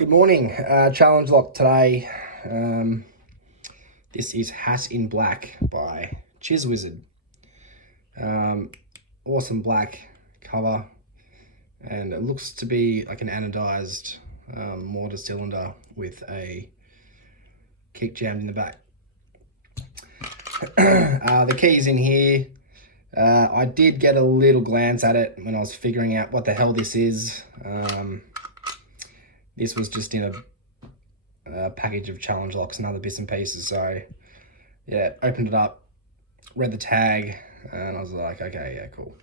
Good morning. Challenge lock today. This is Hat in Black by Chiz Wizard. Awesome black cover, and it looks to be like an anodized mortar cylinder with a kick jammed in the back. The key's in here. I did get a little glance at it when I was figuring out what the hell this is. This was just in a package of challenge locks and other bits and pieces. So yeah, opened it up, read the tag, and I was like, okay, yeah, cool.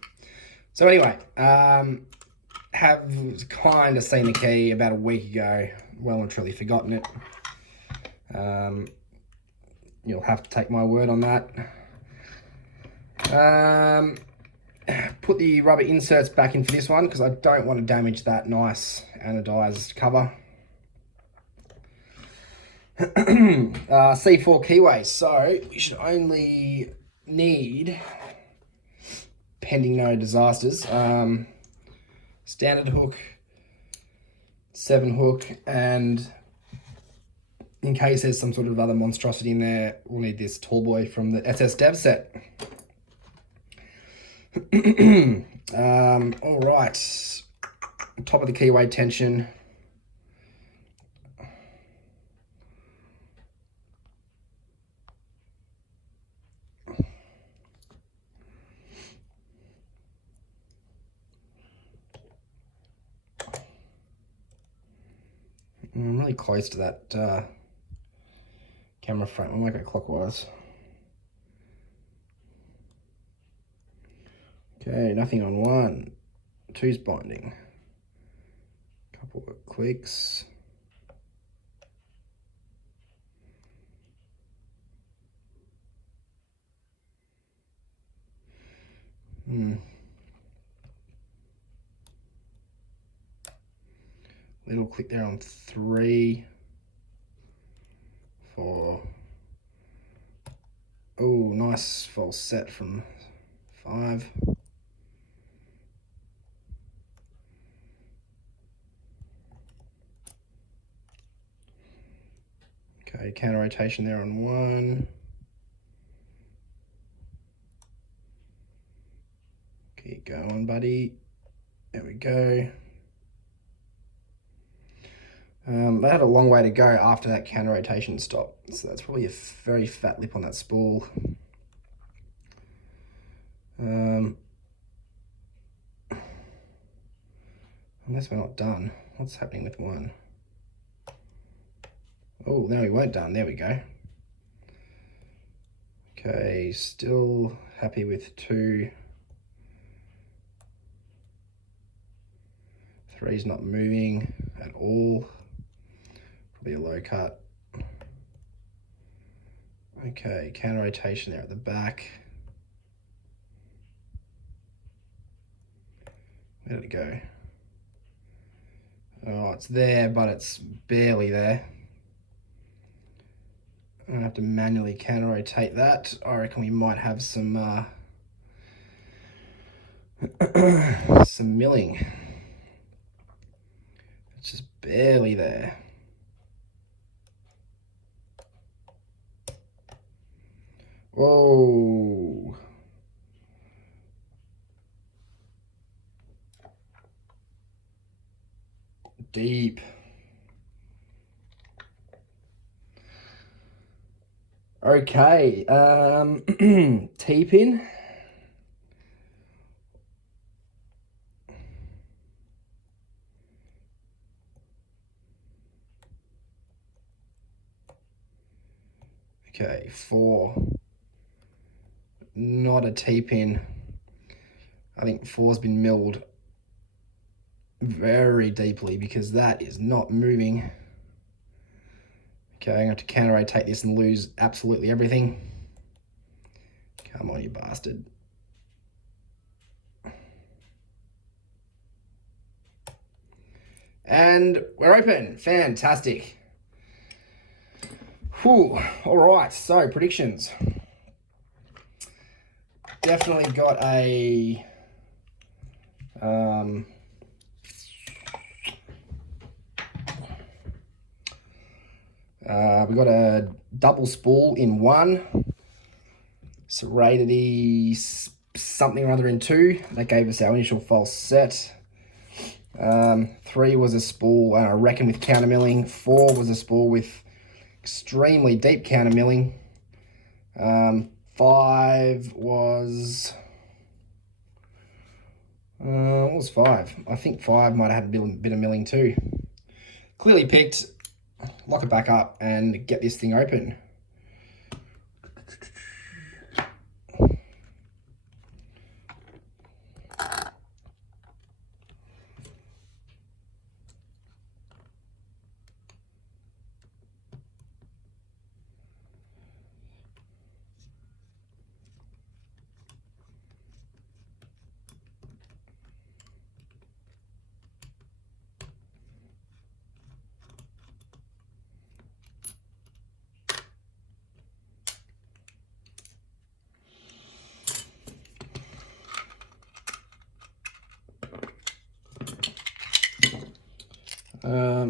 So anyway, have kind of seen the key about a week ago. Well and truly forgotten it. You'll have to take my word on that. Put the rubber inserts back in for this one because I don't want to damage that nice anodized cover. C4 keyways, so we should only need, pending no disasters, standard hook, 7 hook, and in case there's some sort of other monstrosity in there, we'll need this tall boy from the SS Dev set. All right, top of the keyway tension. I'm really close to that camera frame. I'll make it clockwise. Okay, nothing on 1. 2's binding. Couple of clicks. Little click there on 3. 4. Oh, nice false set from 5. Okay, counter rotation there on 1. Keep going, buddy. There we go. They had a long way to go after that counter rotation stop, so that's probably a very fat lip on that spool. Unless we're not done. What's happening with 1? Oh, no, we weren't done. There we go. Okay, still happy with 2. 3's not moving at all. Probably a low cut. Okay, counter rotation there at the back. Where did it go? Oh, it's there, but it's barely there. I'm gonna have to manually counter rotate that. I reckon we might have some some milling. It's just barely there. Whoa. Deep. Okay, T-pin. Okay, 4. Not a T-pin. I think 4's been milled very deeply because that is not moving. Okay, I'm going to have to counter rotate this and lose absolutely everything. Come on, you bastard. And we're open. Fantastic. Whew. All right, so predictions. Definitely got a We got a double spool in 1, serrated something or other in 2. That gave us our initial false set. 3 was a spool, I reckon, with countermilling. 4 was a spool with extremely deep countermilling. 5 was... what was 5? I think 5 might have had a bit of milling too. Clearly picked, lock it back up and get this thing open.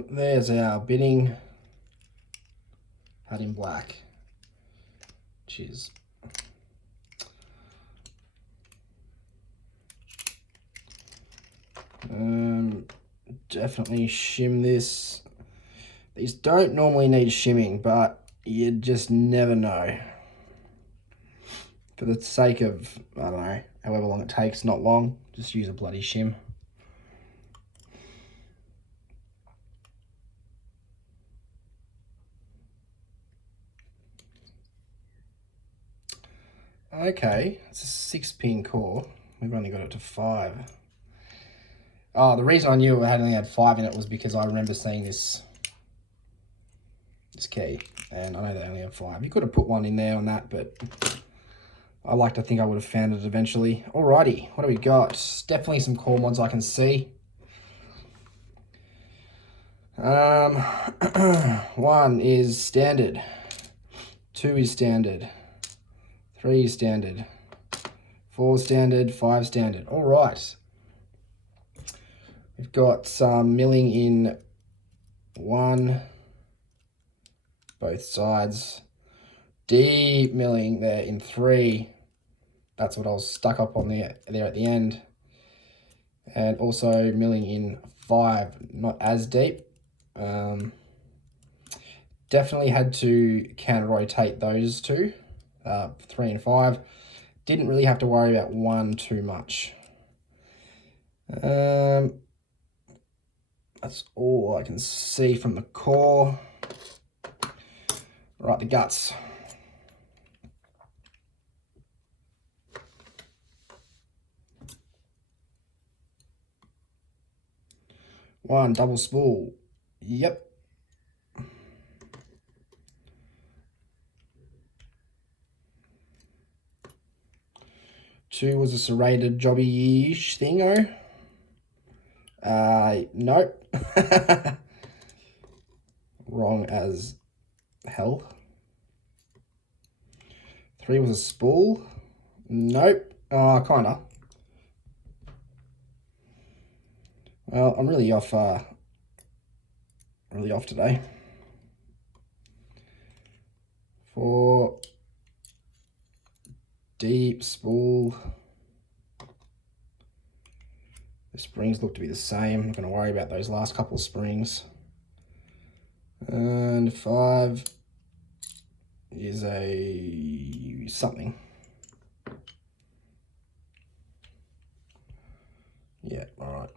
There's our bitting pad in black. Cheers. Definitely shim this. These don't normally need shimming, but you just never know. For the sake of, I don't know, however long it takes, not long, just use a bloody shim. Okay, it's a 6-pin core. We've only got it to 5. Oh, the reason I knew it only had 5 in it was because I remember seeing this key, and I know they only have 5. You could have put one in there on that, but I like to think I would have found it eventually. Alrighty, what do we got? Definitely some core mods I can see. 1 is standard. 2 is standard. 3 is standard. 4 standard. 5 standard. All right. We've got some milling in 1, both sides. Deep milling there in 3. That's what I was stuck up on there at the end. And also milling in 5, not as deep. Definitely had to counter rotate those 2, 3 and 5. Didn't really have to worry about 1 too much. That's all I can see from the core. Right, the guts. One double spool. Yep. Two was a serrated jobby-ish thingo. Nope. Wrong as hell. 3 was a spool. Nope. Kinda. Well, I'm really off today. 4 deep spool. The springs look to be the same. I'm not going to worry about those last couple of springs. And 5 is a something. Yeah, all right.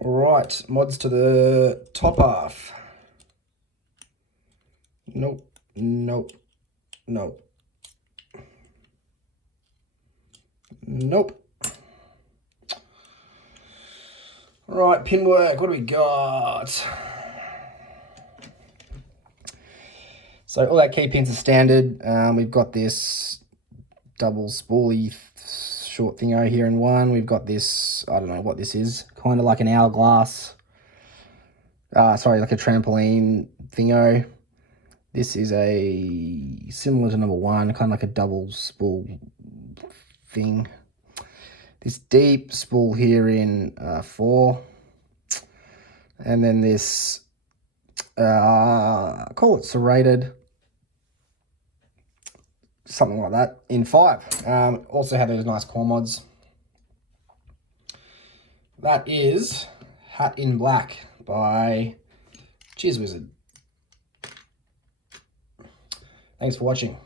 All right, mods to the top half. Nope, nope, nope. Nope. All right, pin work, what do we got? So all our key pins are standard. We've got this double spoolie short thingo here in 1. We've got this, I don't know what this is, kind of like an hourglass. Sorry, like a trampoline thingo. This is a similar to number 1, kind of like a double spool thing. this deep spool here in 4, and then this, call it serrated, something like that, in 5. Also have those nice core mods. That is Hat in Black by Cheers Wizard. Thanks for watching.